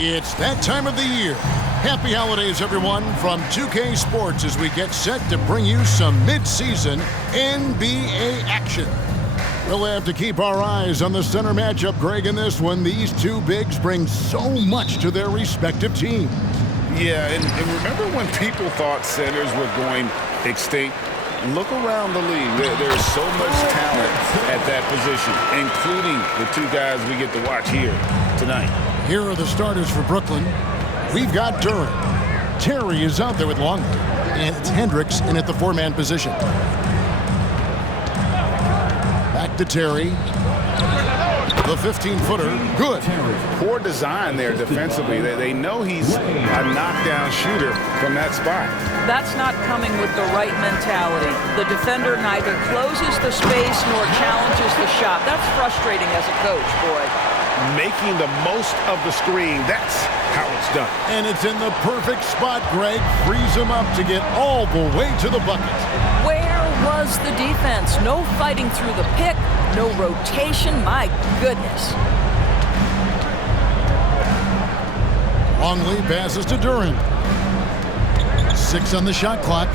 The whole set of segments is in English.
It's that time of the year. Happy holidays, everyone, from 2K Sports as we get set to bring you some mid-season NBA action. We'll have to keep our eyes on the center matchup, Greg, in this one. These two bigs bring so much to their respective teams. Yeah, and remember when people thought centers were going extinct? Look around the league. There's so much talent at that position, including the two guys we get to watch here tonight. Here are the starters for Brooklyn. We've got Duren. Terry is out there with Longley. And it's Hendricks in at the four-man position. Back to Terry. The 15-footer, good. Poor design there defensively. They know he's a knockdown shooter from that spot. That's not coming with the right mentality. The defender neither closes the space nor challenges the shot. That's frustrating as a coach, boy. Making the most of the screen, that's how it's done. And it's in the perfect spot, Greg. Frees him up to get all the way to the bucket. Where was the defense? No fighting through the pick, no rotation. My goodness. Longley passes to Duren. 6 on the shot clock.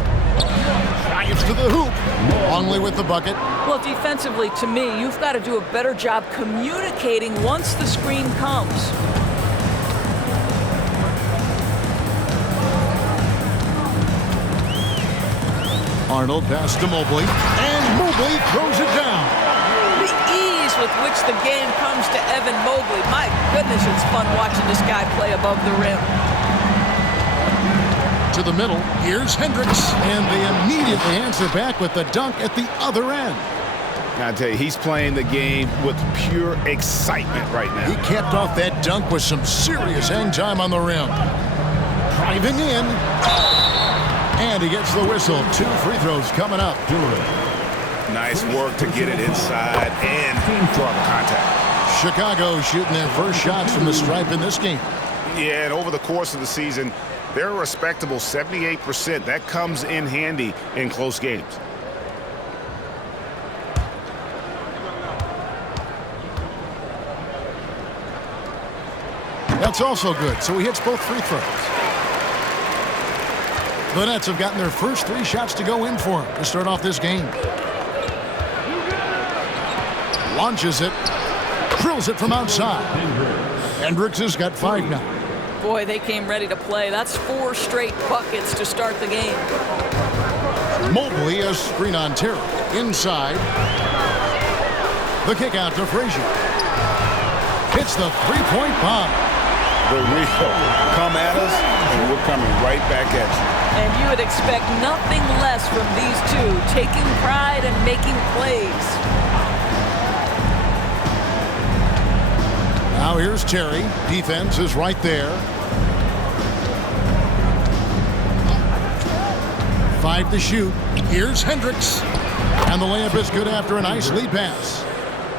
Drives to the hoop. Longley with the bucket. Well, defensively, to me, you've got to do a better job communicating once the screen comes. Arnold pass to Mobley. And Mobley throws it down. The ease with which the game comes to Evan Mobley. My goodness, it's fun watching this guy play above the rim. To the middle, here's Hendricks, and they immediately answer back with the dunk at the other end. I tell you, he's playing the game with pure excitement right now. He capped off that dunk with some serious hang time on the rim. Driving in, and he gets the whistle. 2 free throws coming up. Nice work to get it inside and draw the contact. Chicago shooting their first shots from the stripe in this game. Yeah, and over the course of the season, they're a respectable 78%. That comes in handy in close games. That's also good, so he hits both free throws. The Nets have gotten their first 3 shots to go in for him to start off this game. Launches it, drills it from outside. Hendricks has got 5 now. Boy, they came ready to play. That's 4 straight buckets to start the game. Mobley, a screen on Terry. Inside. The kick out to Frazier. Hits the three-point bomb. The real come at us, and we're coming right back at you. And you would expect nothing less from these two, taking pride and making plays. Now here's Terry. Defense is right there. 5 to shoot. Here's Hendricks. And the layup is good after a nice lead pass.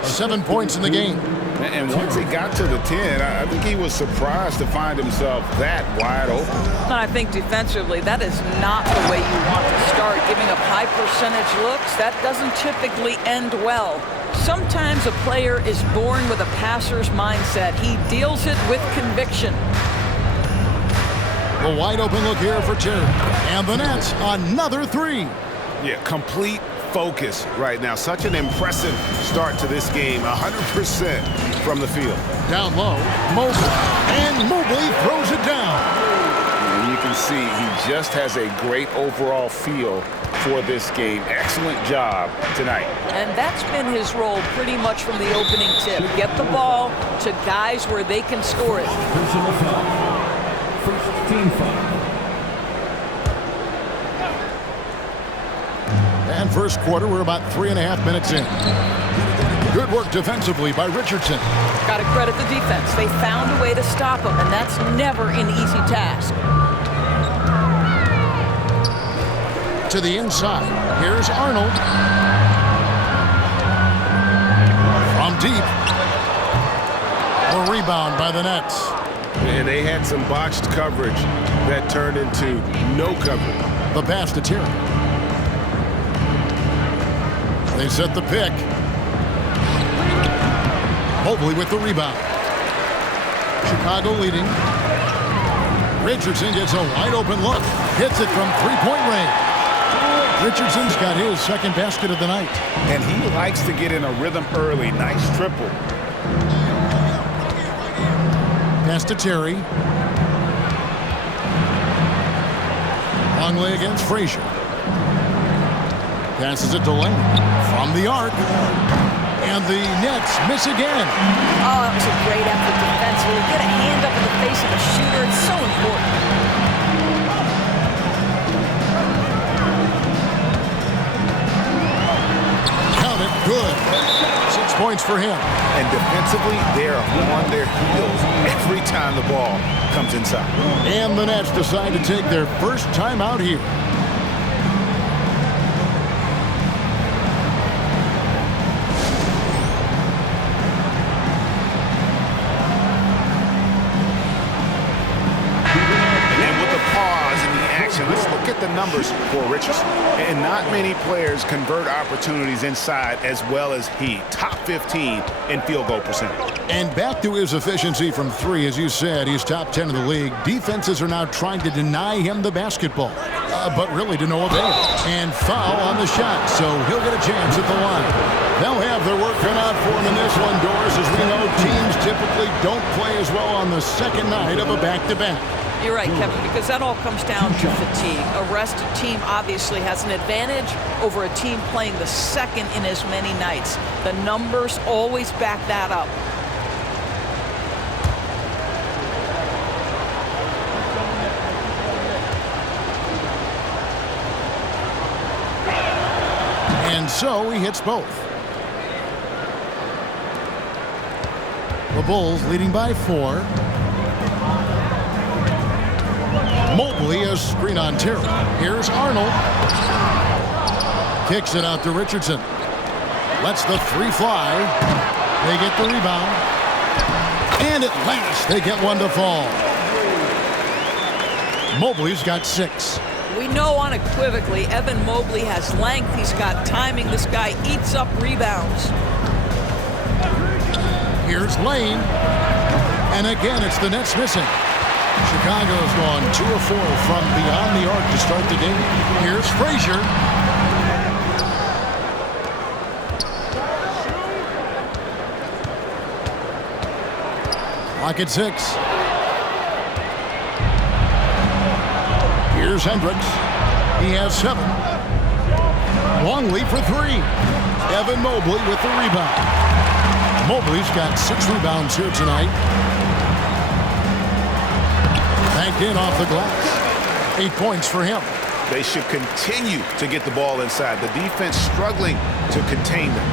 7 points in the game. And once he got to the 10, I think he was surprised to find himself that wide open. I think defensively, that is not the way you want to start. Giving up high percentage looks, that doesn't typically end well. Sometimes a player is born with a passer's mindset. He deals it with conviction. The wide open look here for Terry. And the Nets, another 3. Yeah, complete focus right now. Such an impressive start to this game. 100% from the field. Down low, Mobley. And Mobley throws it down. And you can see he just has a great overall feel for this game. Excellent job tonight. And that's been his role pretty much from the opening tip. Get the ball to guys where they can score it. Personal foul. First team foul. And first quarter, we're about 3.5 minutes in. Good work defensively by Richardson. Got to credit the defense. They found a way to stop him, and that's never an easy task. To the inside. Here's Arnold. From deep. A rebound by the Nets. And they had some botched coverage that turned into no coverage. The pass to Terry. They set the pick. Mobley with the rebound. Chicago leading. Richardson gets a wide open look. Hits it from three-point range. Richardson's got his second basket of the night. And he likes to get in a rhythm early. Nice triple. Pass to Terry. Longley against Frazier. Passes it to Lane. From the arc. And the Nets miss again. Oh, that was a great effort defensively. Get a hand up in the face of the shooter. It's so important. Count it. Good. 6 points for him. And defensively, they're on their heels every time the ball comes inside. And the Nets decide to take their first time out here. Let's look at the numbers for Richardson. And not many players convert opportunities inside as well as he. Top 15 in field goal percentage. And back to his efficiency from three. As you said, he's top 10 in the league. Defenses are now trying to deny him the basketball. But really to no avail. And foul on the shot, so he'll get a chance at the line. They'll have their work cut out for him in this one, Doris. As we know, teams typically don't play as well on the second night of a back-to-back. You're right, Kevin, because that all comes down to fatigue. A rested team obviously has an advantage over a team playing the second in as many nights. The numbers always back that up. And so he hits both. The Bulls leading by 4. Mobley a screen on Terry. Here's Arnold. Kicks it out to Richardson. Lets the three fly. They get the rebound. And at last they get one to fall. Mobley's got 6. We know unequivocally Evan Mobley has length. He's got timing. This guy eats up rebounds. Here's Lane. And again, it's the Nets missing. Chicago's gone 2 of 4 from beyond the arc to start the game. Here's Frazier. Clock at 6. Here's Hendricks. He has 7. Longley for 3. Evan Mobley with the rebound. Mobley's got 6 rebounds here tonight. Banked in off the glass. 8 points for him. They should continue to get the ball inside. The defense struggling to contain them.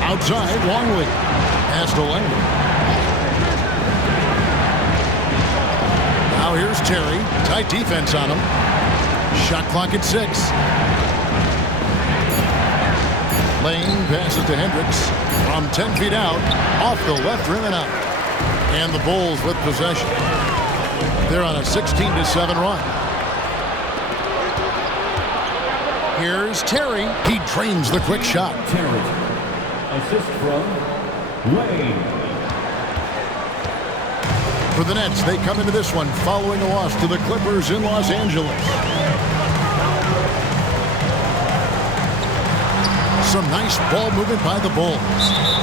Outside, Longley. Pass to Lane. Now here's Terry. Tight defense on him. Shot clock at 6. Lane passes to Hendricks from 10 feet out, off the left rim and out. And the Bulls with possession. They're on a 16-7 run. Here's Terry. He drains the quick shot. Terry. Assist from Lane. For the Nets, they come into this one following a loss to the Clippers in Los Angeles. Some nice ball movement by the Bulls.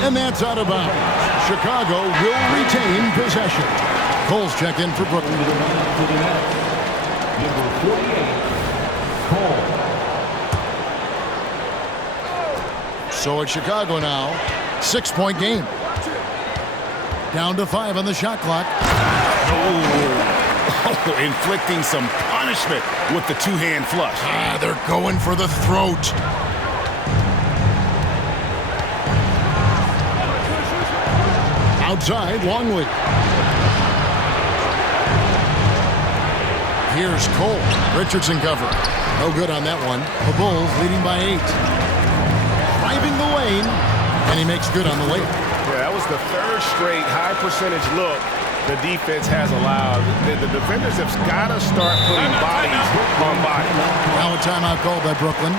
And that's out of bounds. Chicago will retain possession. Cole's checked in for Brooklyn. Number 48, Cole. So it's Chicago now. 6-point game. Down to 5 on the shot clock. Oh, inflicting some punishment with the two-hand flush. They're going for the throat. Outside, Longley. Here's Cole. Richardson cover. No good on that one. The Bulls leading by 8. Driving the lane, and he makes good on the layup. Yeah, that was the third straight high percentage look the defense has allowed. The defenders have got to start putting bodies on bodies. Now a timeout called by Brooklyn.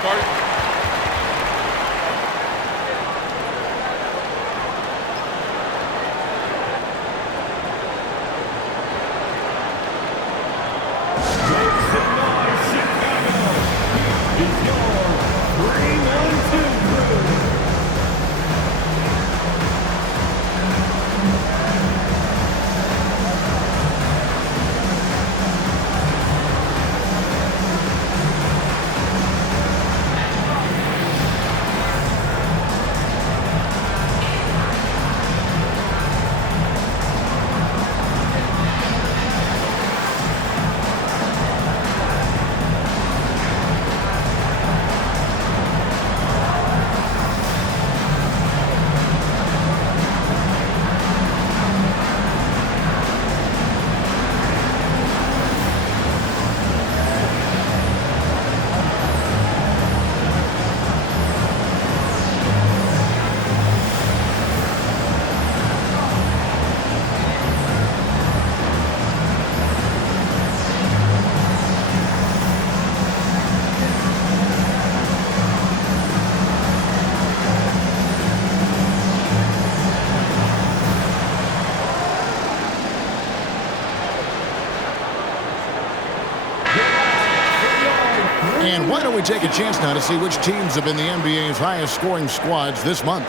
And why don't we take a chance now to see which teams have been the NBA's highest scoring squads this month.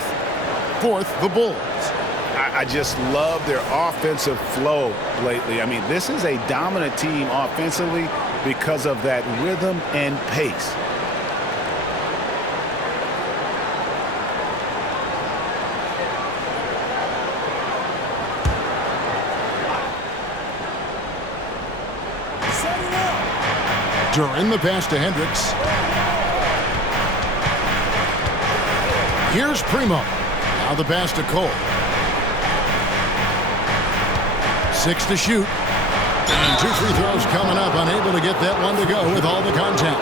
Fourth, the Bulls. I just love their offensive flow lately. I mean, this is a dominant team offensively because of that rhythm and pace. During the pass to Hendricks. Here's Primo. Now the pass to Cole. 6 to shoot. And 2 free throws coming up. Unable to get that one to go with all the contact.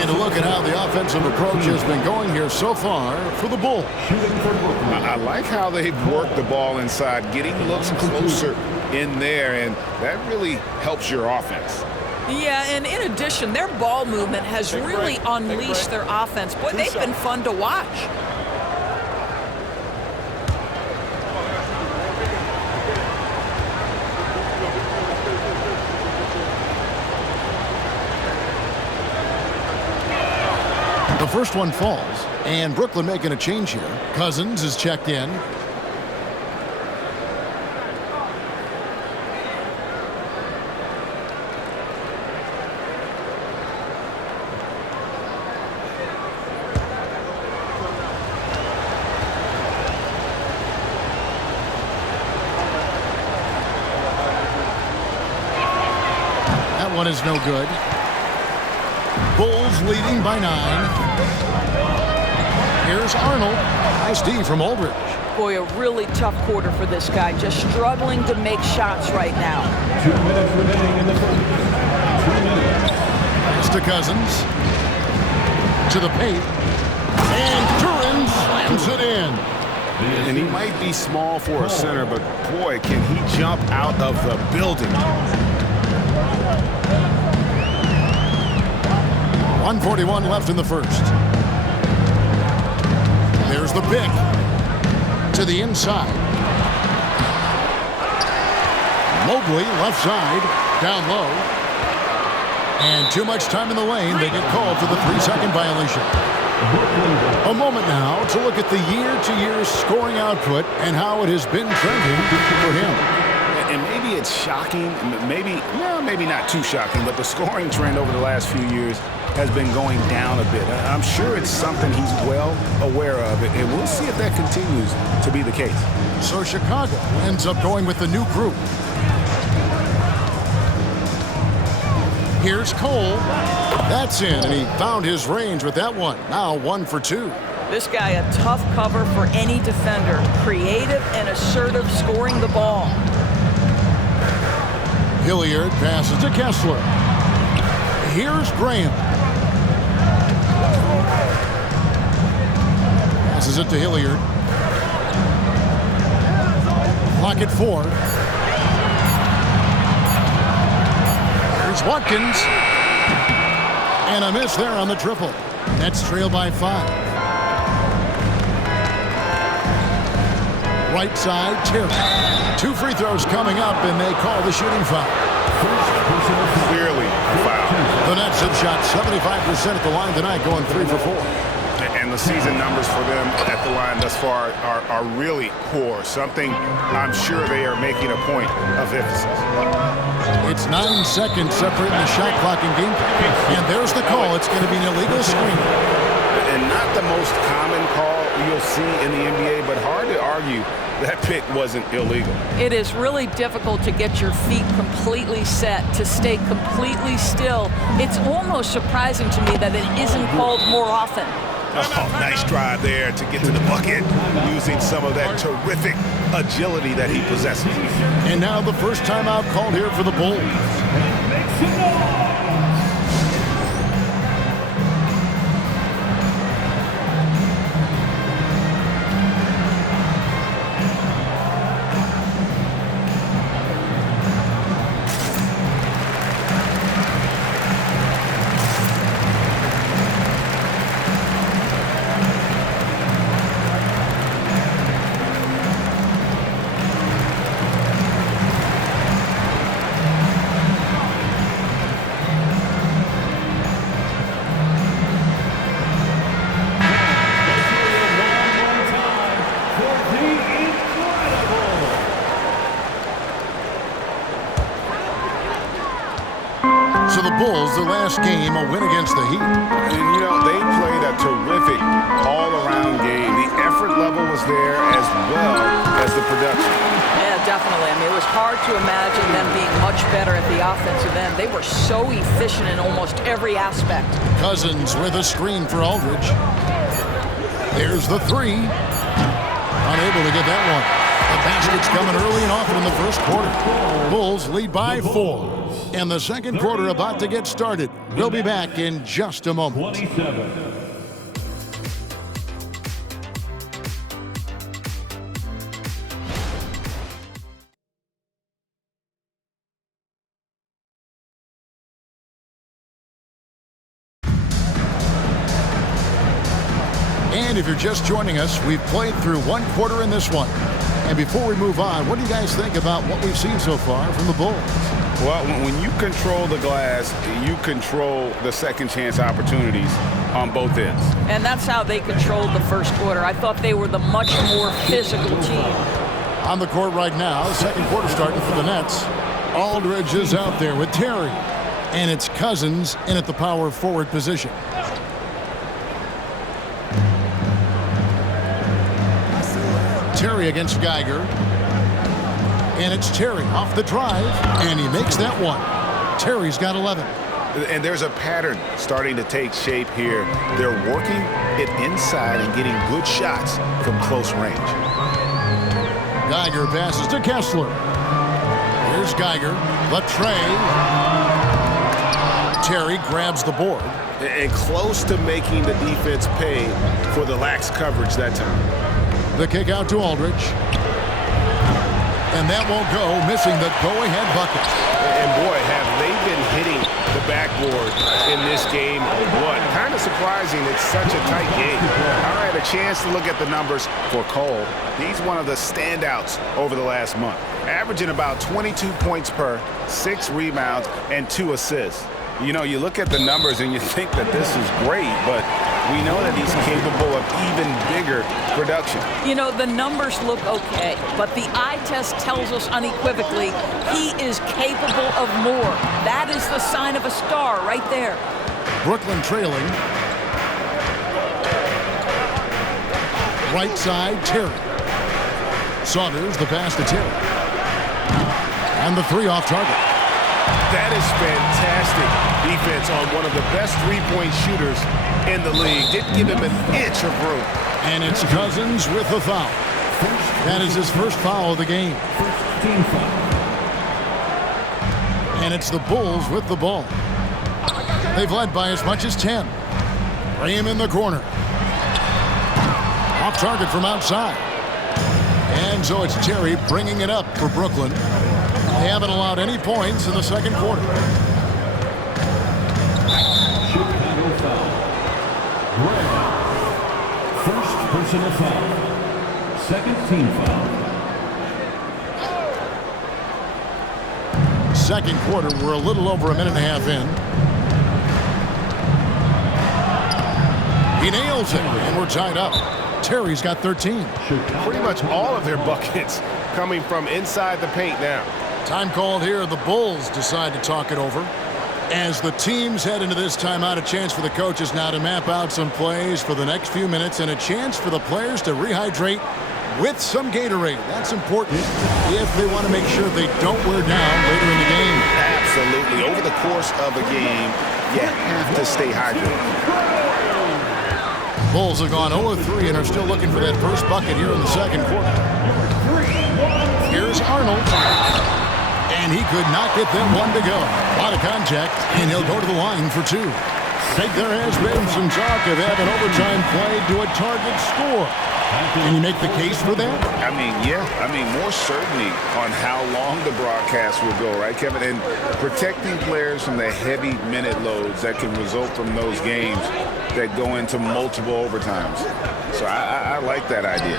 And a look at how the offensive approach has been going here so far for the Bulls. I like how they've worked the ball inside, getting looks closer in there, and that really helps your offense. Yeah, and in addition, their ball movement has really unleashed their offense. Boy, they've been fun to watch. The first one falls, and Brooklyn making a change here. Cousins is checked in. That one is no good. Bulls leading by 9. Here's Arnold. Nice D from Aldridge. Boy, a really tough quarter for this guy. Just struggling to make shots right now. 2 minutes remaining in the first. 2 minutes. Pass to Cousins. To the paint. And Turin slams it in. And he might be small for a center, but boy, can he jump out of the building. 1:41 left in the first. There's the pick. To the inside. Mobley, left side, down low. And too much time in the lane. They get called for the 3-second violation. A moment now to look at the year-to-year scoring output and how it has been trending for him. And maybe it's shocking, maybe not too shocking, but the scoring trend over the last few years has been going down a bit. I'm sure it's something he's well aware of, and we'll see if that continues to be the case. So Chicago ends up going with the new group. Here's Cole. That's in, and he found his range with that one. Now 1 for 2. This guy a tough cover for any defender. Creative and assertive scoring the ball. Hilliard passes to Kessler. Here's Graham. Passes it to Hilliard. Clock at 4. Here's Watkins. And a miss there on the triple. Nets trail by 5. Right side, Terry. 2 free throws coming up, and they call the shooting foul. Clearly a foul. The Nets have shot 75% at the line tonight, going 3 for 4. And the season numbers for them at the line thus far are really poor. Something I'm sure they are making a point of emphasis. It's 9 seconds separating the shot clock and game clock. And there's the call. It's going to be an illegal screen. And not the most common call you'll see in the NBA, but hard to argue that pick wasn't illegal. It is really difficult to get your feet completely set, to stay completely still. It's almost surprising to me that it isn't called more often. Oh, nice drive there to get to the bucket, using some of that terrific agility that he possesses. And now the first timeout called here for the Bulls. last game, a win against the Heat. And, you know, they played a terrific all-around game. The effort level was there as well as the production. Yeah, definitely. I mean, it was hard to imagine them being much better at the offensive end. They were so efficient in almost every aspect. Cousins with a screen for Aldridge. There's the three. Unable to get that one. The basket's coming early and often in the first quarter. Bulls lead by 4. And the second quarter about to get started. We'll be back in just a moment. 27. And if you're just joining us, we've played through one quarter in this one. And before we move on, what do you guys think about what we've seen so far from the Bulls? Well, when you control the glass, you control the second chance opportunities on both ends. And that's how they controlled the first quarter. I thought they were the much more physical team. On the court right now, second quarter starting for the Nets. Aldridge is out there with Terry. And it's Cousins in at the power forward position. Terry against Geiger. And it's Terry off the drive, and he makes that one. Terry's got 11. And there's a pattern starting to take shape here. They're working it inside and getting good shots from close range. Geiger passes to Kessler. Here's Geiger. Latrey. Terry grabs the board. And close to making the defense pay for the lax coverage that time. The kick out to Aldridge. And that won't go, missing the go-ahead bucket. And boy, have they been hitting the backboard in this game. What? Kind of surprising. It's such a tight game. All right, a chance to look at the numbers for Cole. He's one of the standouts over the last month, averaging about 22 points per, 6 rebounds, and 2 assists. You know, you look at the numbers and you think that this is great, but we know that he's capable of even bigger production. You know, the numbers look okay, but the eye test tells us unequivocally he is capable of more. That is the sign of a star right there. Brooklyn trailing. Right side, Terry. Saunders, the pass to Terry. And the three off target. That is fantastic defense on one of the best three-point shooters in the league. Didn't give him an inch of room. And it's Cousins with the foul. That is his first foul of the game. Team foul. And it's the Bulls with the ball. They've led by as much as 10. Graham in the corner. Off target from outside. And so it's Terry bringing it up for Brooklyn. They haven't allowed any points in the second quarter. Chicago foul. Graham. First personal foul. Second team foul. Second quarter, we're a little over a minute and a half in. He nails it, and we're tied up. Terry's got 13. Pretty much all of their buckets coming from inside the paint now. Time called here. The Bulls decide to talk it over. As the teams head into this timeout, a chance for the coaches now to map out some plays for the next few minutes and a chance for the players to rehydrate with some Gatorade. That's important if they want to make sure they don't wear down later in the game. Absolutely. Over the course of a game, you have to stay hydrated. Bulls have gone 0-3 and are still looking for that first bucket here in the second quarter. Here's Arnold. And he could not get that one to go. A lot of contact, and he'll go to the line for 2. There has been some talk of having overtime played to a target score. Can you make the case for that? I mean, yeah. I mean, more certainty on how long the broadcast will go, right, Kevin? And protecting players from the heavy minute loads that can result from those games that go into multiple overtimes. So I like that idea.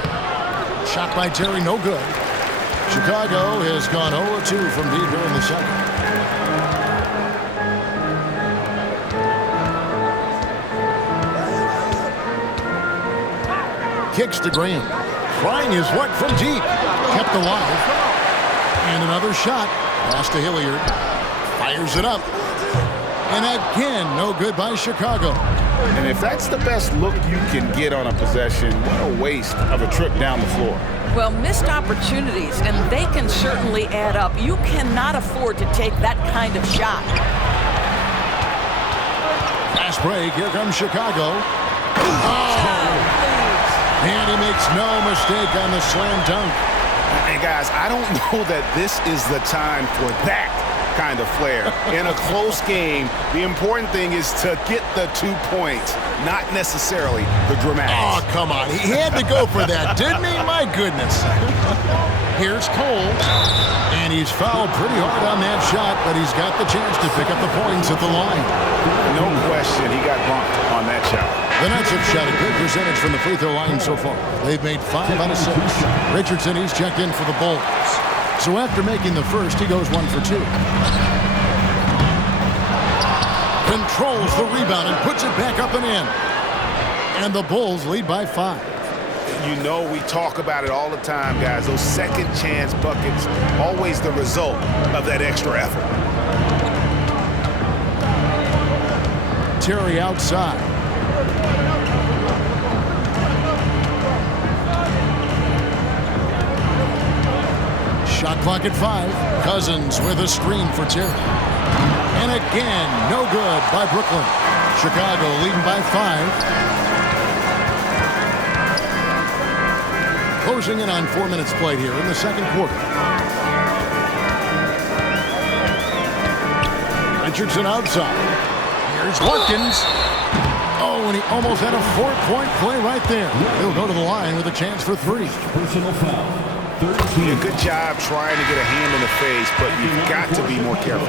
Shot by Terry, no good. Chicago has gone 0-2 from deep here in the second. Kicks to Graham. Trying his luck from deep. Kept alive. And another shot. Pass to Hilliard. Fires it up. And again, no good by Chicago. And if that's the best look you can get on a possession, what a waste of a trip down the floor. Well, missed opportunities, and they can certainly add up. You cannot afford to take that kind of shot. Fast break. Here comes Chicago. And he makes no mistake on the slam dunk. And guys, I don't know that this is the time for that kind of flair. In a close game, the important thing is to get the 2 points, not necessarily the dramatics. Oh, come on. He had to go for that, didn't he? My goodness. Here's Cole. And he's fouled pretty hard on that shot, but he's got the chance to pick up the points at the line. No question he got bumped on that shot. The Nets have shot a good percentage from the free throw line so far. They've made 5 out of 6. Richardson, he's checked in for the Bulls. So after making the first, he goes 1 for 2. Controls the rebound and puts it back up and in. And the Bulls lead by 5. You know, we talk about it all the time, guys. Those second chance buckets, always the result of that extra effort. Terry outside. Shot clock at 5. Cousins with a screen for Terry. And again, no good by Brooklyn. Chicago leading by 5. Closing in on 4 minutes played here in the second quarter. Richardson outside. Here's Watkins. Oh, and he almost had a 4-point play right there. He'll go to the line with a chance for 3. Personal foul. A good job trying to get a hand in the face, but you've got to be more careful.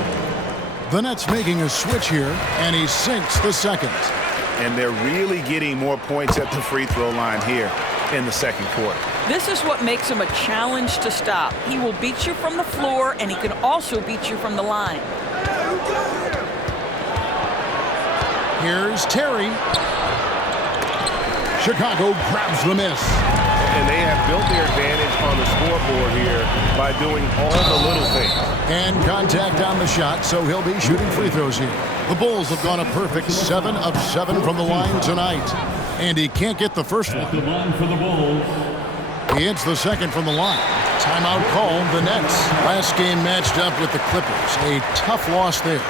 The Nets making a switch here, and he sinks the second. And they're really getting more points at the free throw line here in the second quarter. This is what makes him a challenge to stop. He will beat you from the floor, and he can also beat you from the line. Here's Terry. Chicago grabs the miss. And they have built their advantage on the scoreboard here by doing all the little things. And contact on the shot, so he'll be shooting free throws here. The Bulls have gone a perfect 7 of 7 from the line tonight. And he can't get the first At the one. line for the Bulls. He hits the second from the line. Timeout called the Nets. Last game matched up with the Clippers. A tough loss there.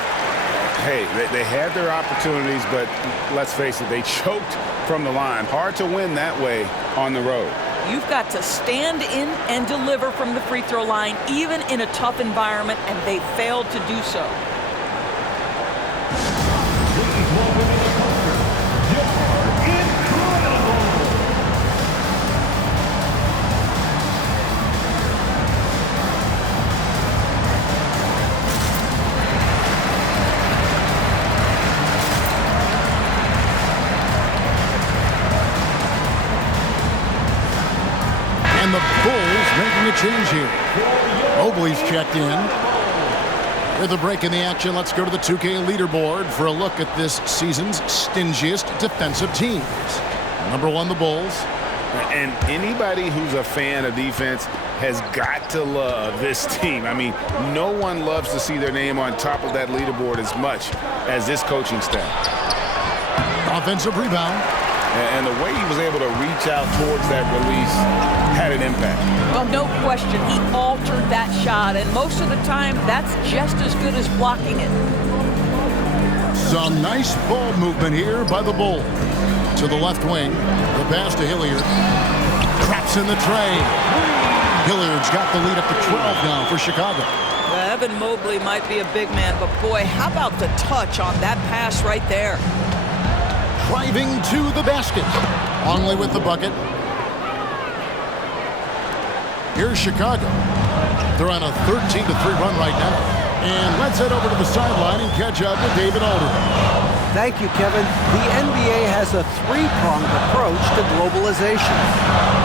Hey, they had their opportunities, but let's face it, they choked from the line. Hard to win that way on the road. You've got to stand in and deliver from the free throw line, even in a tough environment, and they failed to do so. Please welcome in the corner, you're incredible. And the Bulls making a change here. Mobley's checked in. With a break in the action, let's go to the 2K leaderboard for a look at this season's stingiest defensive teams. Number 1, the Bulls. And anybody who's a fan of defense has got to love this team. I mean, no one loves to see their name on top of that leaderboard as much as this coaching staff. Offensive rebound. And the way he was able to reach out towards that release had an impact. Well, no question, he altered that shot, and most of the time, that's just as good as blocking it. Some nice ball movement here by the Bulls. To the left wing, the pass to Hilliard. Traps in the tray. Hilliard's got the lead up to 12 now for Chicago. Evan Mobley might be a big man, but boy, how about the touch on that pass right there? Driving to the basket. Longley with the bucket. Here's Chicago. They're on a 13-3 run right now. And let's head over to the sideline and catch up with David Aldridge. Thank you, Kevin. The NBA has a three-pronged approach to globalization.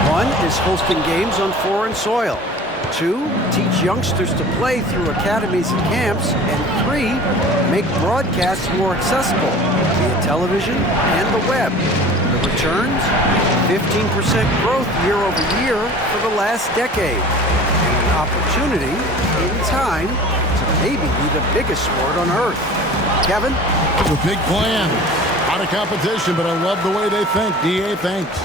1 is hosting games on foreign soil. 2, teach youngsters to play through academies and camps. And 3, make broadcasts more accessible via television and the web. The returns? 15% growth year over year for the last decade. And an opportunity, in time, to maybe be the biggest sport on earth. Kevin? The big plan. Out of competition, but I love the way they think. DA thanks.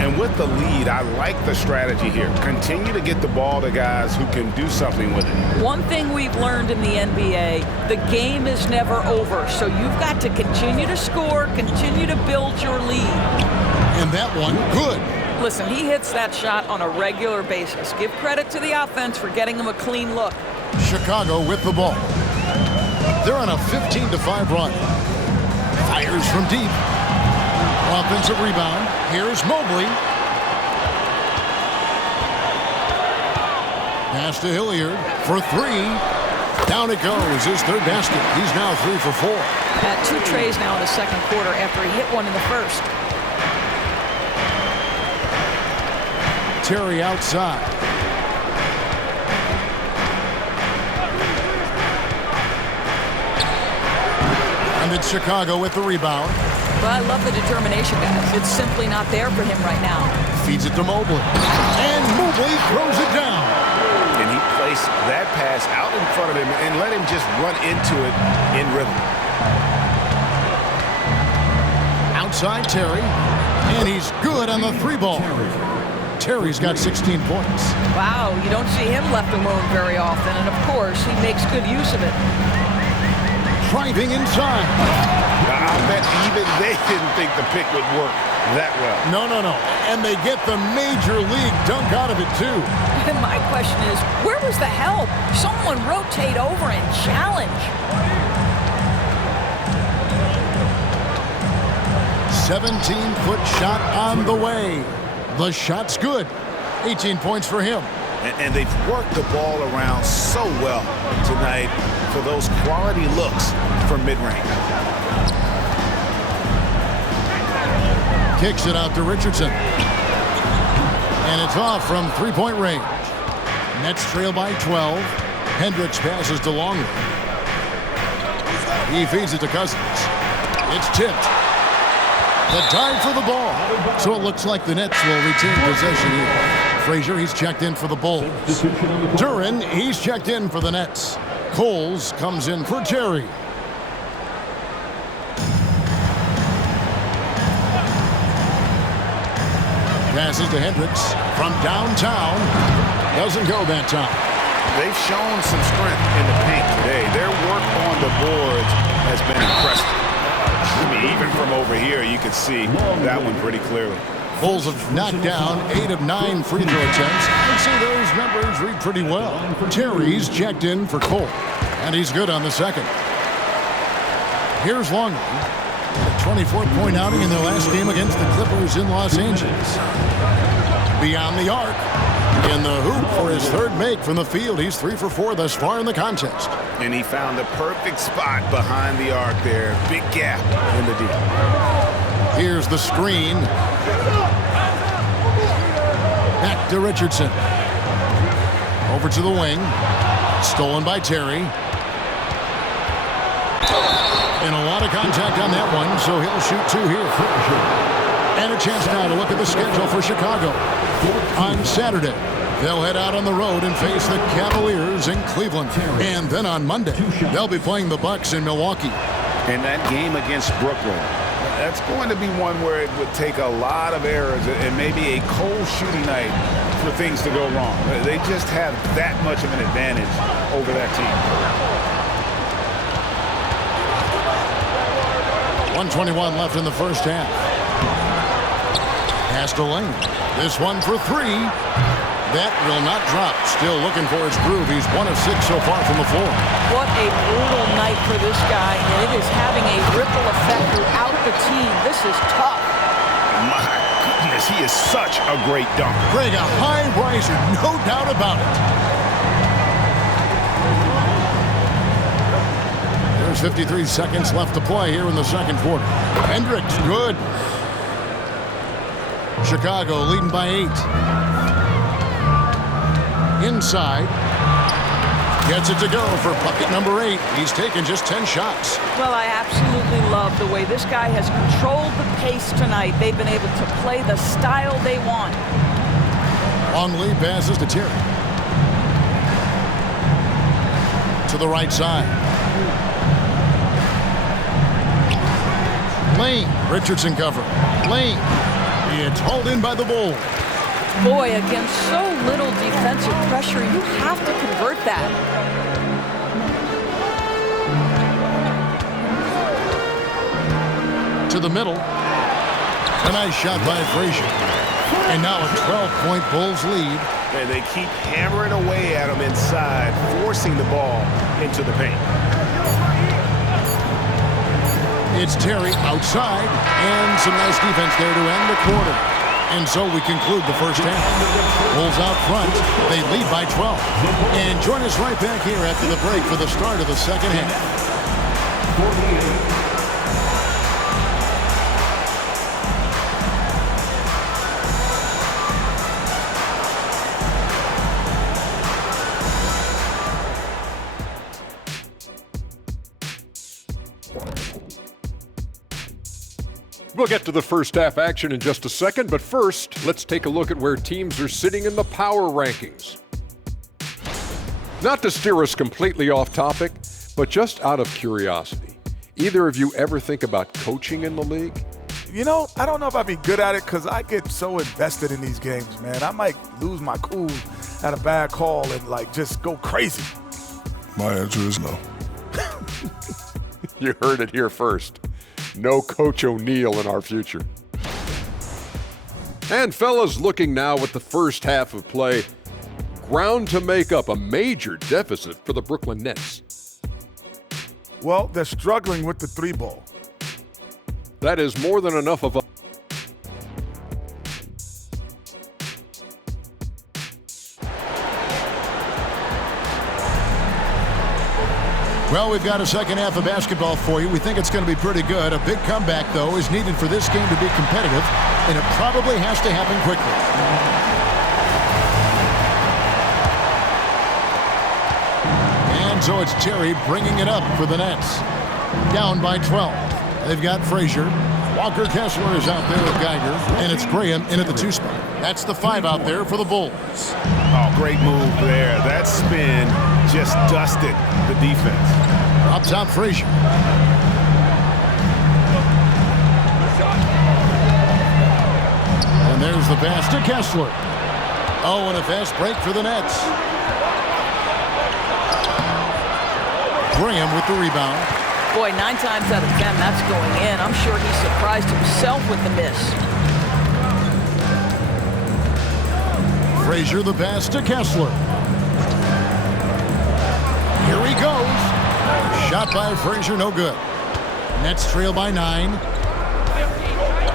And with the lead, I like the strategy here. Continue to get the ball to guys who can do something with it. One thing we've learned in the NBA, the game is never over. So you've got to continue to score, continue to build your lead. And that one, good. Listen, he hits that shot on a regular basis. Give credit to the offense for getting him a clean look. Chicago with the ball. They're on a 15-5 run. Fires from deep. Offensive rebound. Here's Mobley. Pass to Hilliard for three. Down it goes. His third basket. He's now 3 for 4. Had 2 trays now in the second quarter after he hit one in the first. Terry outside. And it's Chicago with the rebound. But I love the determination, guys. It's simply not there for him right now. Feeds it to Mobley. And Mobley throws it down. And he placed that pass out in front of him and let him just run into it in rhythm. Outside Terry. And he's good on the 3-ball. Terry's got 16 points. Wow, you don't see him left alone very often. And, of course, he makes good use of it. Driving inside. I bet even they didn't think the pick would work that well. No. And they get the major league dunk out of it, too. And my question is, where was the help? Someone rotate over and challenge. 17-foot shot on the way. The shot's good. 18 points for him. And they've worked the ball around so well tonight for those quality looks from mid-range. Kicks it out to Richardson. And it's off from 3-point range. Nets trail by 12. Hendricks passes to Longley. He feeds it to Cousins. It's tipped. The dive for the ball. So it looks like the Nets will retain possession here. Frazier, he's checked in for the Bulls. Duren, he's checked in for the Nets. Coles comes in for Terry. Passes to Hendricks from downtown. Doesn't go that time. They've shown some strength in the paint today. Their work on the boards has been impressive. I mean, even from over here, you can see that one pretty clearly. Bulls have knocked down 8 of 9 free throw attempts. I'd say those numbers read pretty well. Terry's checked in for Cole, and he's good on the second. Here's Longley. A 24-point outing in their last game against the Clippers in Los Angeles. Beyond the arc. In the hoop for his third make from the field. He's 3 for 4 thus far in the contest. And he found the perfect spot behind the arc there. Big gap in the deep. Here's the screen. Back to Richardson. Over to the wing. Stolen by Terry. And a lot of contact on that one, so he'll shoot 2 here. And a chance now to look at the schedule for Chicago. On Saturday, they'll head out on the road and face the Cavaliers in Cleveland. And then on Monday, they'll be playing the Bucks in Milwaukee. And that game against Brooklyn, that's going to be one where it would take a lot of errors and maybe a cold shooting night for things to go wrong. They just have that much of an advantage over that team. 1:21 left in the first half. Pass to Lane. This one for 3. That will not drop. Still looking for his groove. He's 1 of 6 so far from the floor. What a brutal night for this guy, and it is having a ripple effect throughout the team. This is tough. My goodness, he is such a great dunker. Greg, a high riser, no doubt about it. There's 53 seconds left to play here in the second quarter. Hendricks, good. Chicago leading by 8. Inside. Gets it to go for bucket number 8. He's taken just 10 shots. Well, I absolutely love the way this guy has controlled the pace tonight. They've been able to play the style they want. Longley passes to Terry. To the right side. Lane, Richardson cover. Lane, it's hauled in by the Bulls. Boy, against so little defensive pressure, you have to convert that. To the middle. A nice shot by Frazier. And now a 12-point Bulls lead. And they keep hammering away at him inside, forcing the ball into the paint. It's Terry outside, and some nice defense there to end the quarter. And so we conclude the first half. Bulls out front. They lead by 12. And join us right back here after the break for the start of the second half. 48. We'll get to the first half action in just a second, but first, let's take a look at where teams are sitting in the power rankings. Not to steer us completely off topic, but just out of curiosity, either of you ever think about coaching in the league? You know, I don't know if I'd be good at it because I get so invested in these games, man. I might lose my cool at a bad call and, like, just go crazy. My answer is no. You heard it here first. No Coach O'Neal in our future. And fellas, looking now at the first half of play, ground to make up a major deficit for the Brooklyn Nets. Well, they're struggling with the three ball. That is more than enough of a Well, we've got a second half of basketball for you. We think it's going to be pretty good. A big comeback, though, is needed for this game to be competitive, and it probably has to happen quickly. And so it's Terry bringing it up for the Nets. Down by 12. They've got Frazier. Walker Kessler is out there with Geiger, and it's Graham in at the 2 spot. That's the 5 out there for the Bulls. Oh, great move there. That spin just dusted the defense. Drops out Frazier. And there's the pass to Kessler. Oh, and a fast break for the Nets. Graham with the rebound. Boy, 9 times out of 10, that's going in. I'm sure he surprised himself with the miss. Frazier the pass to Kessler. Here he goes. Shot by Frazier, no good. Nets trail by 9.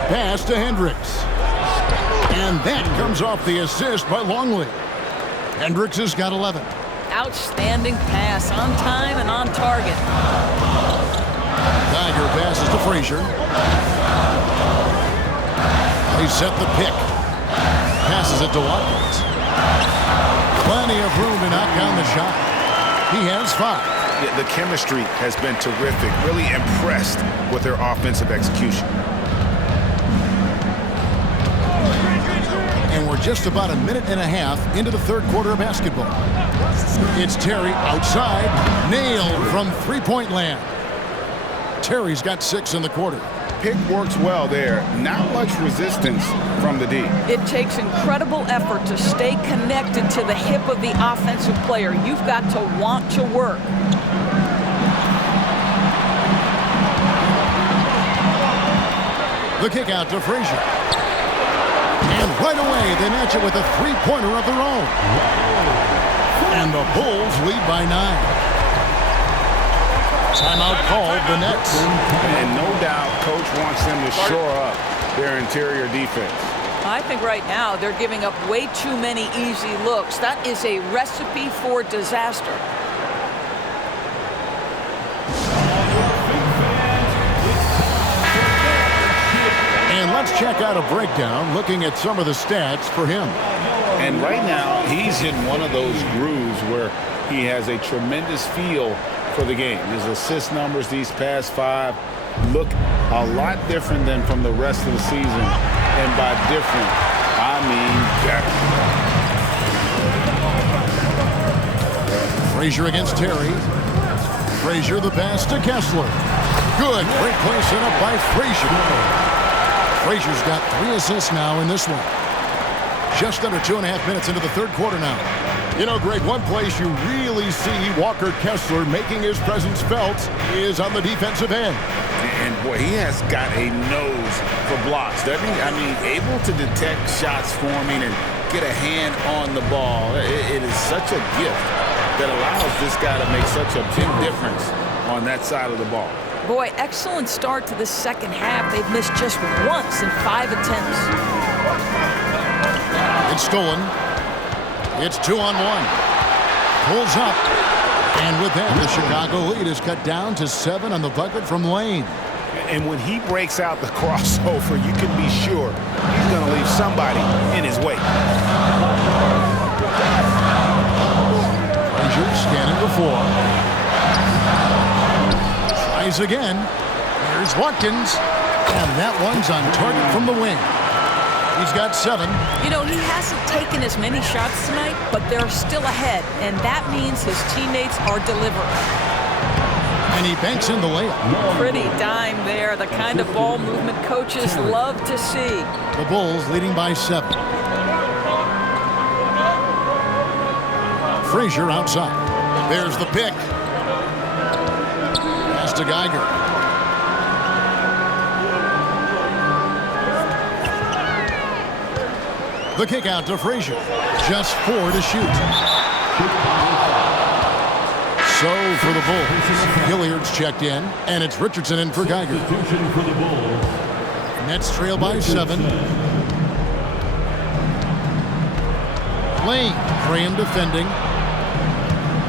Pass to Hendricks. And that comes off the assist by Longley. Hendricks has got 11. Outstanding pass, on time and on target. Geiger passes to Frazier. He set the pick. Passes it to Watkins. Plenty of room to knock down the shot. He has 5. Yeah, the chemistry has been terrific. Really impressed with their offensive execution. And we're just about a minute and a half into the third quarter of basketball. It's Terry outside. Nailed from three-point land. Terry's got 6 in the quarter. Pick works well there. Not much resistance from the D. It takes incredible effort to stay connected to the hip of the offensive player. You've got to want to work. The kick out to Frazier. And right away, they match it with a three-pointer of their own. And the Bulls lead by 9. Timeout called, the Nets. And no doubt, Coach wants them to shore up their interior defense. I think right now they're giving up way too many easy looks. That is a recipe for disaster. And let's check out a breakdown looking at some of the stats for him. And right now, he's in one of those grooves where he has a tremendous feel for the game. His assist numbers these past 5 look a lot different than from the rest of the season. And by different, I mean better. Frazier against Terry. Frazier the pass to Kessler. Good. Great play set up by Frazier. Frazier's got 3 assists now in this one. Just under 2.5 minutes into the third quarter now. You know, Greg, one place you really see Walker Kessler making his presence felt is on the defensive end. And boy, he has got a nose for blocks, doesn't he? I mean, able to detect shots forming and get a hand on the ball. It is such a gift that allows this guy to make such a big difference on that side of the ball. Boy, excellent start to the second half. They've missed just once in 5 attempts. It's stolen. It's 2-on-1. Pulls up. And with that, the Chicago lead is cut down to 7 on the bucket from Lane. And when he breaks out the crossover, you can be sure he's going to leave somebody in his way. Frazier scanning before. Tries again. Here's Watkins. And that one's on target from the wing. He's got 7. You know, he hasn't taken as many shots tonight, but they're still ahead, and that means his teammates are delivering. And he banks in the layup. Pretty dime there, the kind of ball movement coaches love to see. The Bulls leading by 7. Frazier outside. There's the pick. Pass to Geiger. The kick out to Frazier. Just 4 to shoot. So for the Bulls, Hilliard's checked in, and it's Richardson in for Geiger. Nets trail by 7. Lane, Graham defending.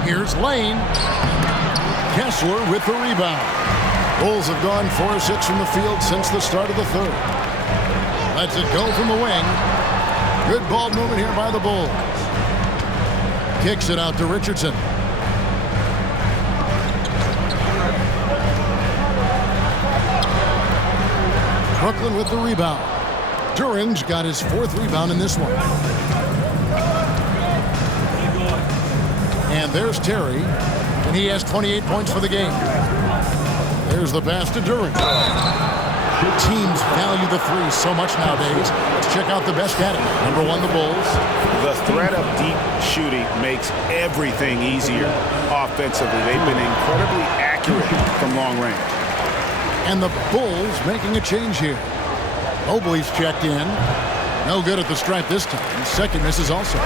Here's Lane. Kessler with the rebound. Bulls have gone 4 of 6 from the field since the start of the third. Lets it go from the wing. Good ball movement here by the Bulls. Kicks it out to Richardson. Brooklyn with the rebound. Duran's got his 4th rebound in this one. And there's Terry, and he has 28 points for the game. There's the pass to Duran. Teams value the 3 so much nowadays. Let's check out the best at it. Number 1, the Bulls. The threat of deep shooting makes everything easier offensively. They've been incredibly accurate from long range. And the Bulls making a change here. Mobley's checked in. No good at the stripe this time. Second misses also.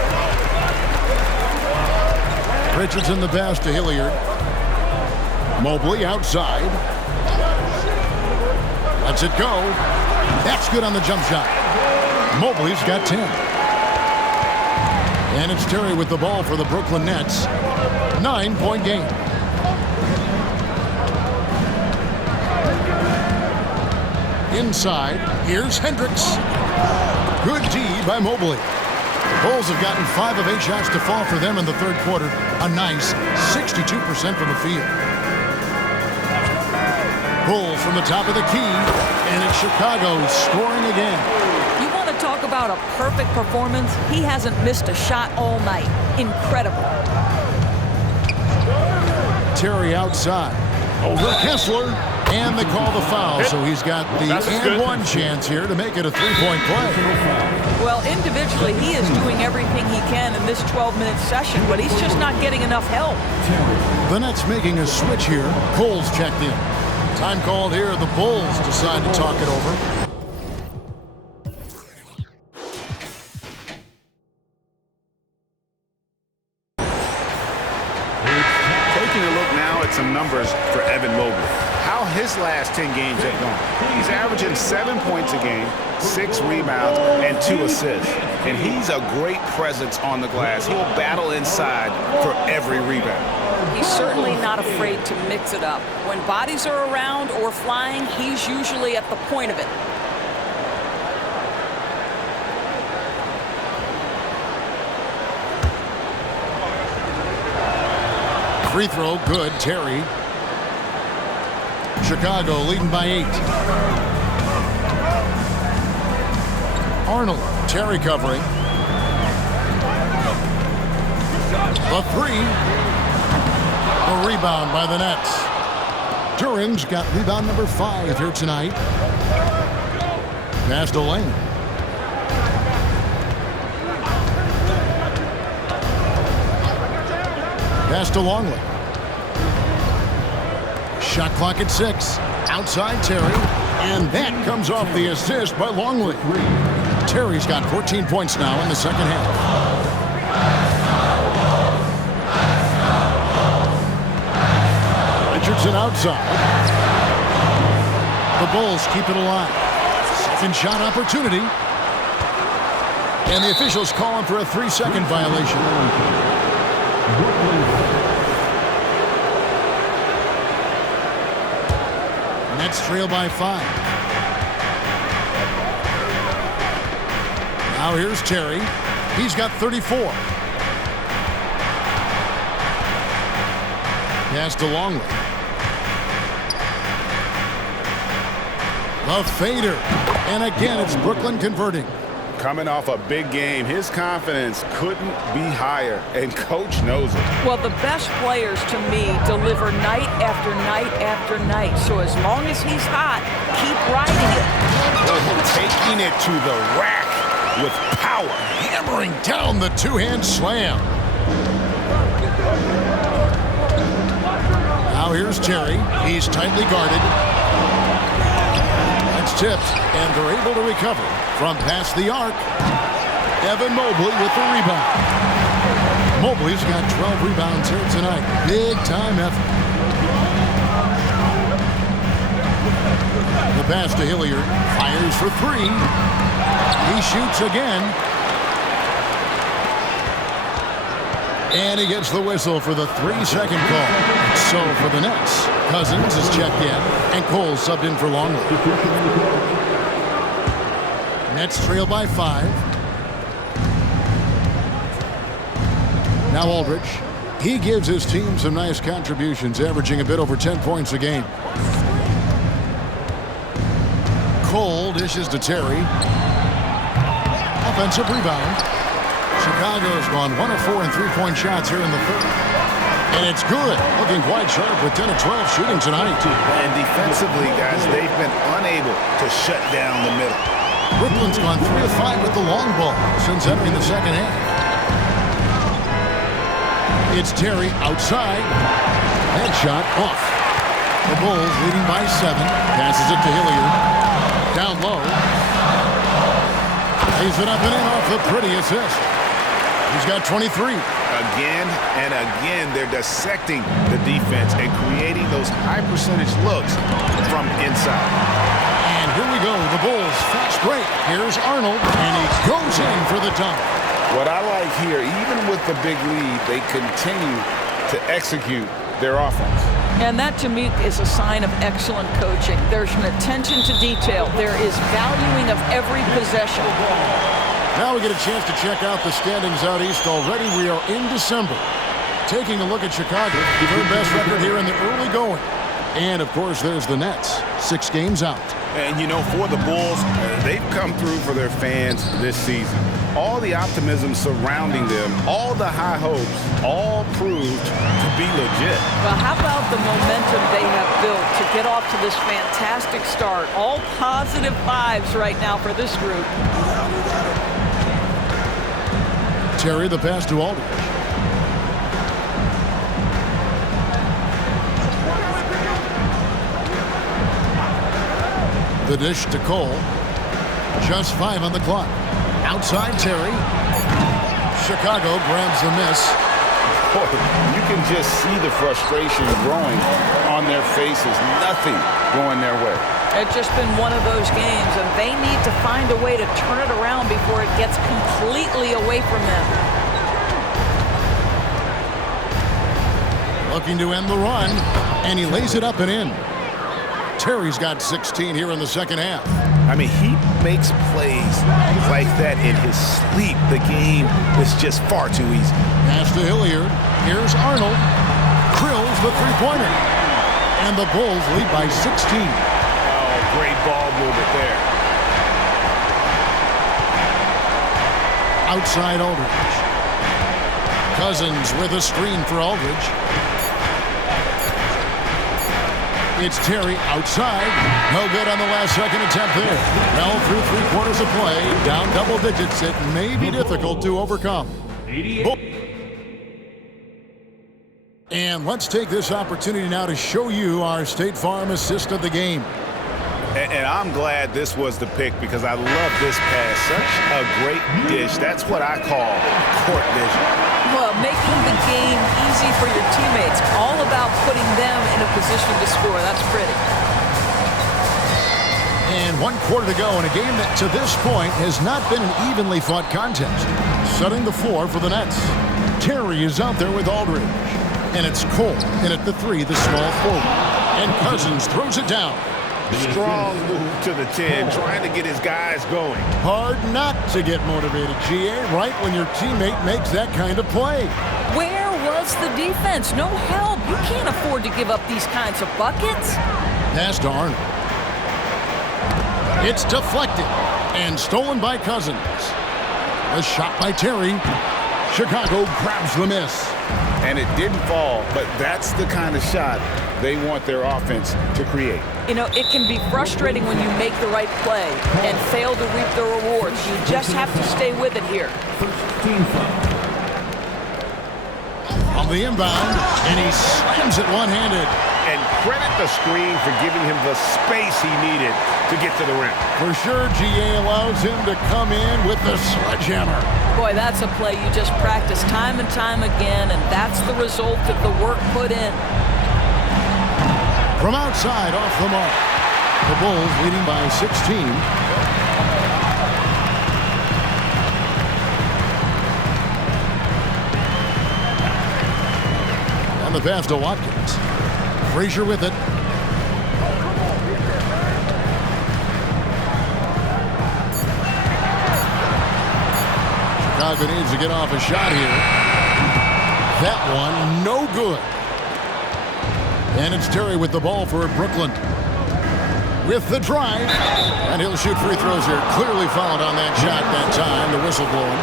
Richardson the pass to Hilliard. Mobley outside. Lets it go. That's good on the jump shot. Mobley's got 10. And it's Terry with the ball for the Brooklyn Nets. 9-point game. Inside, here's Hendricks. Good D by Mobley. The Bulls have gotten 5 of 8 shots to fall for them in the third quarter. A nice 62% from the field. Bulls from the top of the key, and it's Chicago scoring again. You want to talk about a perfect performance? He hasn't missed a shot all night. Incredible. Terry outside. Over Kessler. And they call the foul, so he's got the and one chance here to make it a 3-point play. Well, individually, he is doing everything he can in this 12-minute session, but he's just not getting enough help. The Nets making a switch here. Cole's checked in. Time called here. The Bulls decide to talk it over. Taking a look now at some numbers for Evan Mobley. How his last 10 games have gone. He's averaging 7 points a game, 6 rebounds, and 2 assists. And he's a great presence on the glass. He'll battle inside for every rebound. He's certainly not afraid to mix it up. When bodies are around or flying, he's usually at the point of it. Free throw, good. Terry. Chicago leading by 8. Arnold. Terry covering. The 3. A rebound by the Nets. Duran's got rebound number 5 here tonight. Pass to Lane. Pass to Longley. Shot clock at 6. Outside Terry. And that comes off the assist by Longley. Terry's got 14 points now in the second half. Richardson outside. The Bulls keep it alive. Second shot opportunity. And the officials calling for a 3-second violation. Nets trail by 5. Now here's Terry. He's got 34. Pass to Longley. The fader. And again, it's Brooklyn converting. Coming off a big game, his confidence couldn't be higher, and Coach knows it. Well, the best players, to me, deliver night after night after night. So as long as he's hot, keep riding it. Taking it to the rack with power. Hammering down the two-hand slam. Now here's Terry. He's tightly guarded. That's tipped, and they're able to recover from past the arc. Evan Mobley with the rebound. Mobley's got 12 rebounds here tonight. Big time effort. The pass to Hilliard. Fires for 3. He shoots again. And he gets the whistle for the 3-second call. So for the Nets, Cousins is checked in, and Cole subbed in for Longley. Nets trail by 5. Now Aldridge. He gives his team some nice contributions, averaging a bit over 10 points a game. Cole dishes to Terry. Offensive rebound. Chicago's gone 1 of 4 in three-point shots here in the third. And it's good. Looking quite sharp with 10 of 12 shooting tonight. And defensively, guys, they've been unable to shut down the middle. Brooklyn's gone 3 of 5 with the long ball since entering the second half. It's Terry outside. Headshot off. The Bulls leading by 7. Passes it to Hilliard. Down low. Lays it up and in off the pretty assist. He's got 23. Again and again, they're dissecting the defense and creating those high-percentage looks from inside. And here we go, the Bulls fast break. Here's Arnold, and he goes in for the dunk. What I like here, even with the big lead, they continue to execute their offense. And that, to me, is a sign of excellent coaching. There's an attention to detail. There is valuing of every possession. Now we get a chance to check out the standings out east already. We are in December. Taking a look at Chicago, their best record here in the early going. And, of course, there's the Nets, 6 games out. And, you know, for the Bulls, they've come through for their fans this season. All the optimism surrounding them, all the high hopes, all proved to be legit. Well, how about the momentum they have built to get off to this fantastic start? All positive vibes right now for this group. Terry, the pass to Aldridge. The dish to Cole. Just 5 on the clock. Outside Terry. Chicago grabs the miss. Boy, you can just see the frustration growing on their faces. Nothing going their way. It's just been one of those games, and they need to find a way to turn it around before it gets completely away from them. Looking to end the run, and he lays it up and in. Terry's got 16 here in the second half. I mean, he makes plays like that in his sleep. The game is just far too easy. Pass to Hilliard. Here's Arnold. Drills the three-pointer. And the Bulls lead by 16. Great ball movement there. Outside Aldridge. Cousins with a screen for Aldridge. It's Terry outside. No good on the last second attempt there. Well, through 3/4 of play, down double digits. It may be difficult to overcome. And let's take this opportunity now to show you our State Farm assist of the game. And I'm glad this was the pick because I love this pass. Such a great dish. That's what I call court vision. Well, making the game easy for your teammates. All about putting them in a position to score. That's pretty. And 1/4 to go in a game that to this point has not been an evenly fought contest. Setting the floor for the Nets. Terry is out there with Aldridge. And it's Cole in at the 3, the small forward. And Cousins throws it down. Strong move to the 10, trying to get his guys going. Hard not to get motivated, GA, right when your teammate makes that kind of play. Where was the defense? No help. You can't afford to give up these kinds of buckets. Pass to Arnold. It's deflected and stolen by Cousins. A shot by Terry. Chicago grabs the miss. And it didn't fall, but that's the kind of shot they want their offense to create. You know, it can be frustrating when you make the right play and fail to reap the rewards. You just have to stay with it here. On the inbound, and he slams it one-handed. And credit the screen for giving him the space he needed to get to the rim. For sure, GA allows him to come in with the sledgehammer. Boy, that's a play you just practice time and time again, and that's the result of the work put in. From outside, off the mark. The Bulls leading by 16. And the pass to Watkins. Frazier with it. Chicago needs to get off a shot here. That one, no good. And it's Terry with the ball for Brooklyn. With the drive. And he'll shoot free throws here. Clearly fouled on that shot that time. The whistle blowing.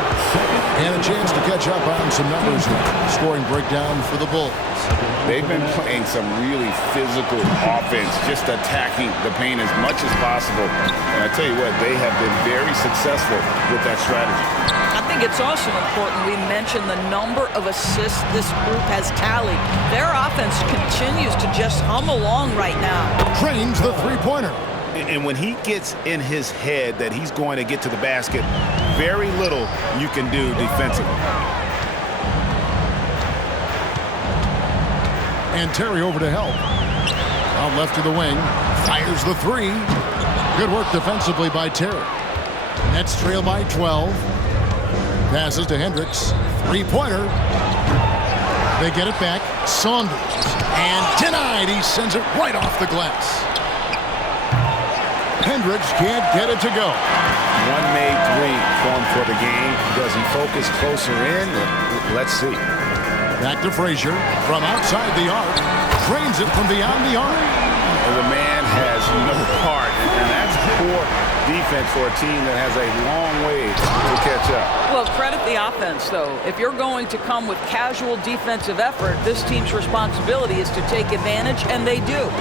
And a chance to catch up on some numbers now. Scoring breakdown for the Bulls. They've been playing some really physical offense, just attacking the paint as much as possible. And I tell you what, they have been very successful with that strategy. I think it's also important we mention the number of assists this group has tallied. Their offense continues to just hum along right now. Trains the three-pointer. And when he gets in his head that he's going to get to the basket, very little you can do defensively. And Terry over to help. Out left to the wing. Fires the 3. Good work defensively by Terry. Nets trail by 12. Passes to Hendricks. Three-pointer. They get it back. Saunders. And denied. He sends it right off the glass. Hendricks can't get it to go. One made 3 formed for the game. Does he focus closer in? Let's see. Back to Frazier from outside the arc. Trains it from beyond the arc. The man has no heart, and that's poor defense for a team that has a long way to catch up. Well, credit the offense, though. If you're going to come with casual defensive effort, this team's responsibility is to take advantage, and they do.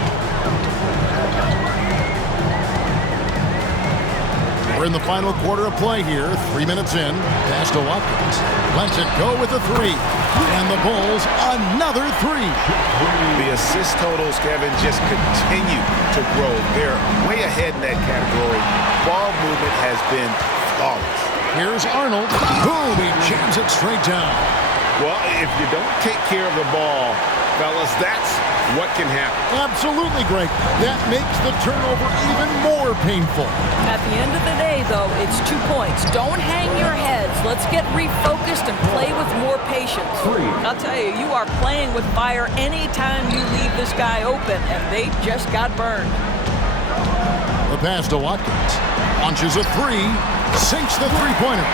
We're in the final quarter of play here. 3 minutes in. Pass to Watkins. Lets it go with a 3. And the Bulls, another 3. The assist totals, Kevin, just continue to grow. They're way ahead in that category. Ball movement has been flawless. Here's Arnold. Boom, he jams it straight down. Well, if you don't take care of the ball, fellas, that's what can happen. Absolutely, Greg. That makes the turnover even more painful. At the end of the day, though, it's 2 points. Don't hang your heads. Let's get refocused and play with more patience. I'll tell you, you are playing with fire anytime you leave this guy open, and they just got burned. The pass to Watkins. Launches a 3. Sinks the three-pointer.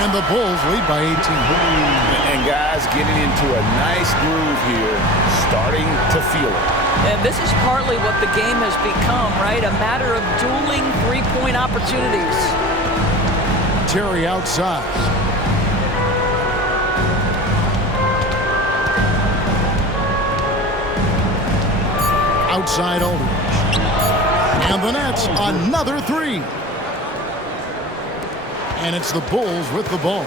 And the Bulls lead by 18. And guys getting into a nice groove here, starting to feel it. And this is partly what the game has become, right? A matter of dueling three-point opportunities. Terry outside. outside Aldridge. And the Nets, another three. And it's the Bulls with the ball.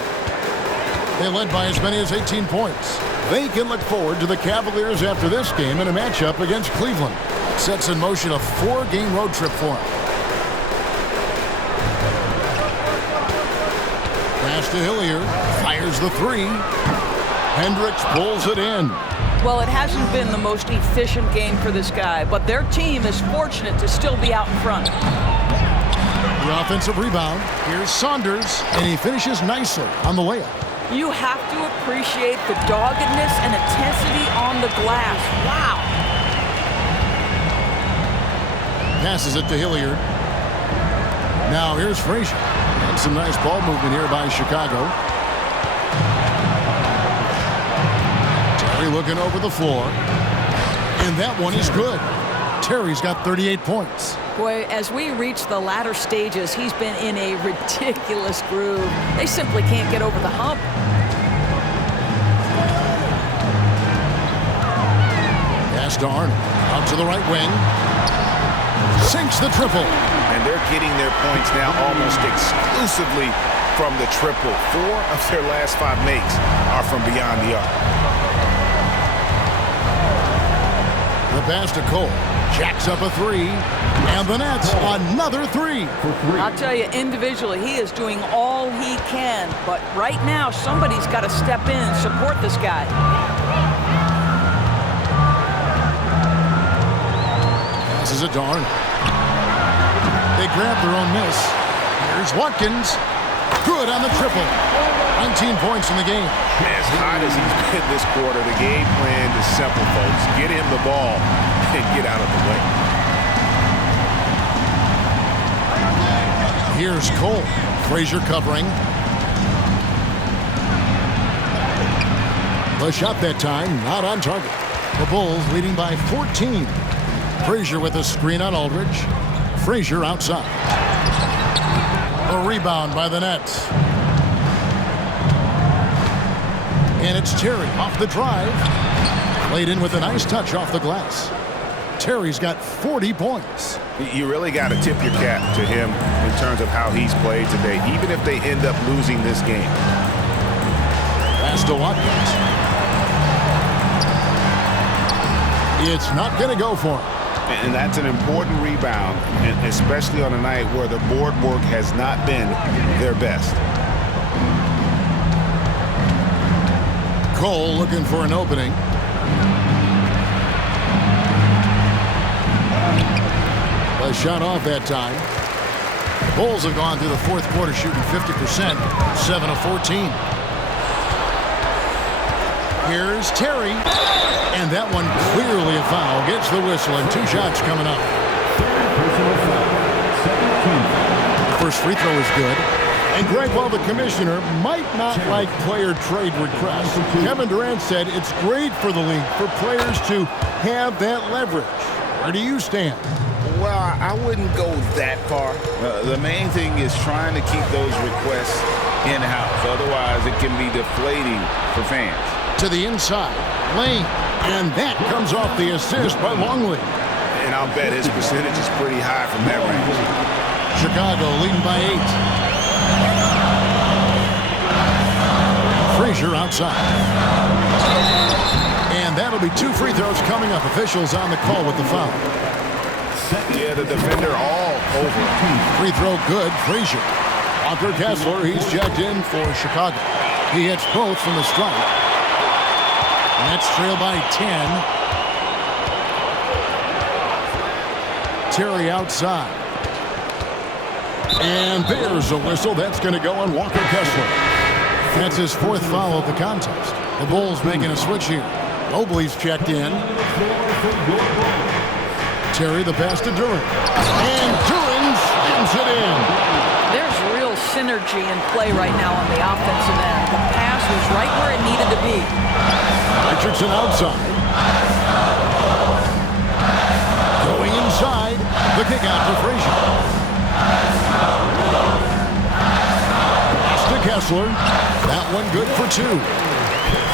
They led by as many as 18 points. They can look forward to the Cavaliers after this game in a matchup against Cleveland. It sets in motion a 4-game road trip for them. Pass to Hilliard. Fires the three. Hendricks pulls it in. Well, it hasn't been the most efficient game for this guy, but their team is fortunate to still be out in front. The offensive rebound. Here's Saunders, and he finishes nicely on the layup. You have to appreciate the doggedness and intensity on the glass. Wow. Passes it to Hilliard. Now here's Frazier. And some nice ball movement here by Chicago. Terry looking over the floor. And that one is good. Terry's got 38 points. Boy, as we reach the latter stages, he's been in a ridiculous groove. They simply can't get over the hump. Pass to Arnold. Out to the right wing. Sinks the triple. And they're getting their points now almost exclusively from the triple. 4 of their last 5 makes are from beyond the arc. The pass to Cole. Jacks up a three. And the Nets, another three. I'll tell you, individually, he is doing all he can. But right now, somebody's got to step in and support this guy. Passes it to Arnold. They grab their own miss. Here's Watkins. Good on the triple. 19 points in the game. As hot as he's been this quarter, the game plan is simple, folks. Get him the ball and get out of the way. Here's Cole. Frazier covering. The shot that time, not on target. The Bulls leading by 14. Frazier with a screen on Aldridge. Frazier outside. A rebound by the Nets. And it's Terry off the drive. Played in with a nice touch off the glass. Terry's got 40 points. You really got to tip your cap to him in terms of how he's played today, even if they end up losing this game. Pass to Watkins. It's not going to go for him. And that's an important rebound, and especially on a night where the board work has not been their best. Cole looking for an opening. A shot off that time. The Bulls have gone through the fourth quarter shooting 50%, 7 of 14. Here's Terry. And that one clearly a foul. Gets the whistle and 2 shots coming up. The first free throw is good. And Greg, while the commissioner might not like player trade requests, Kevin Durant said it's great for the league for players to have that leverage. Where do you stand? Well, I wouldn't go that far. The main thing is trying to keep those requests in-house. Otherwise, it can be deflating for fans. To the inside. Lane. And that comes off the assist by Longley. And I'll bet his percentage is pretty high from that range. Chicago leading by 8. Frazier outside. And that'll be 2 free throws coming up. Officials on the call with the foul. Yeah, the defender all over. Free throw good. Frazier. Walker Kessler, he's checked in for Chicago. He hits both from the stripe. Nets trail by 10. Terry outside. And there's a whistle. That's going to go on Walker Kessler. That's his 4th foul of the contest. The Bulls making a switch here. Mobley's checked in. Terry the pass to Duren. And Duren slams it in. There's real synergy in play right now on the offensive end. The pass was right where it needed to be. Richardson outside. Going inside. The kick out to Frazier. Pass to Kessler. That one good for 2.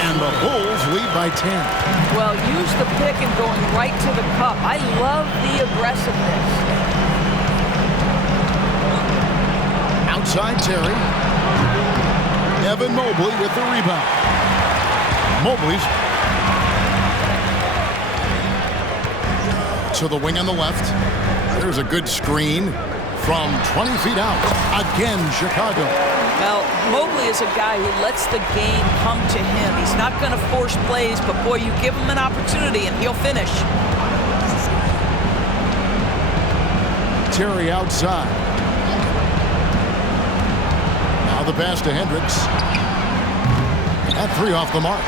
And the Bulls lead by 10. Well, use the pick and going right to the cup. I love the aggressiveness. Outside Terry. Evan Mobley with the rebound. Mobley's to the wing on the left. There's a good screen from 20 feet out. Again, Chicago. Well, Mobley is a guy who lets the game come to him. He's not going to force plays, but boy, you give him an opportunity and he'll finish. Terry outside. Now the pass to Hendricks. That three off the mark.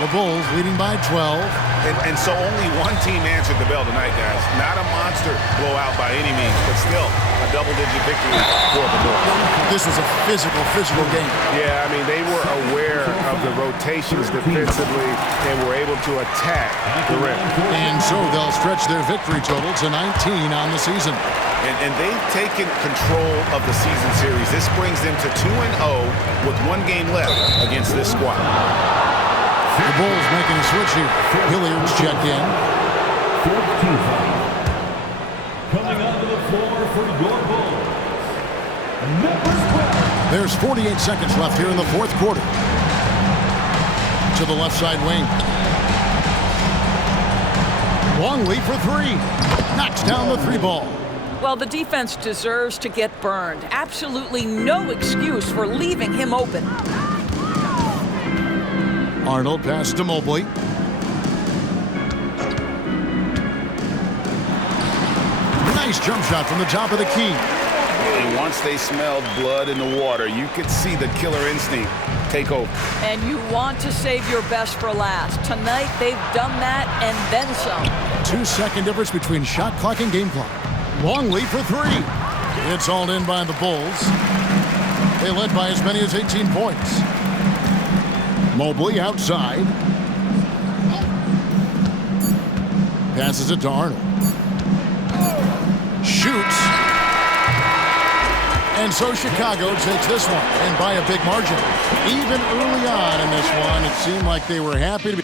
The Bulls leading by 12. And so only one team answered the bell tonight, guys. Not a monster blowout by any means, but still a double-digit victory for the Bulls. This was a physical game. Yeah, I mean, they were aware of the rotations defensively and were able to attack the rim. And so they'll stretch their victory total to 19 on the season. And they've taken control of the season series. This brings them to 2-0 with one game left against this squad. The Bulls making a switch here. Hilliard's checked in. Coming onto the floor for your Bulls, number 12. There's 48 seconds left here in the fourth quarter. To the left side wing. Longley for three. Knocks down the three ball. Well, the defense deserves to get burned. Absolutely no excuse for leaving him open. Arnold pass to Mobley. Nice jump shot from the top of the key. And once they smelled blood in the water, you could see the killer instinct take over. And you want to save your best for last. Tonight, they've done that and then some. 2-second difference between shot clock and game clock. Longley for three. It's hauled in by the Bulls. They led by as many as 18 points. Mobley outside. Passes it to Arnold. Shoots. And so Chicago takes this one, and by a big margin. Even early on in this one, it seemed like they were happy to be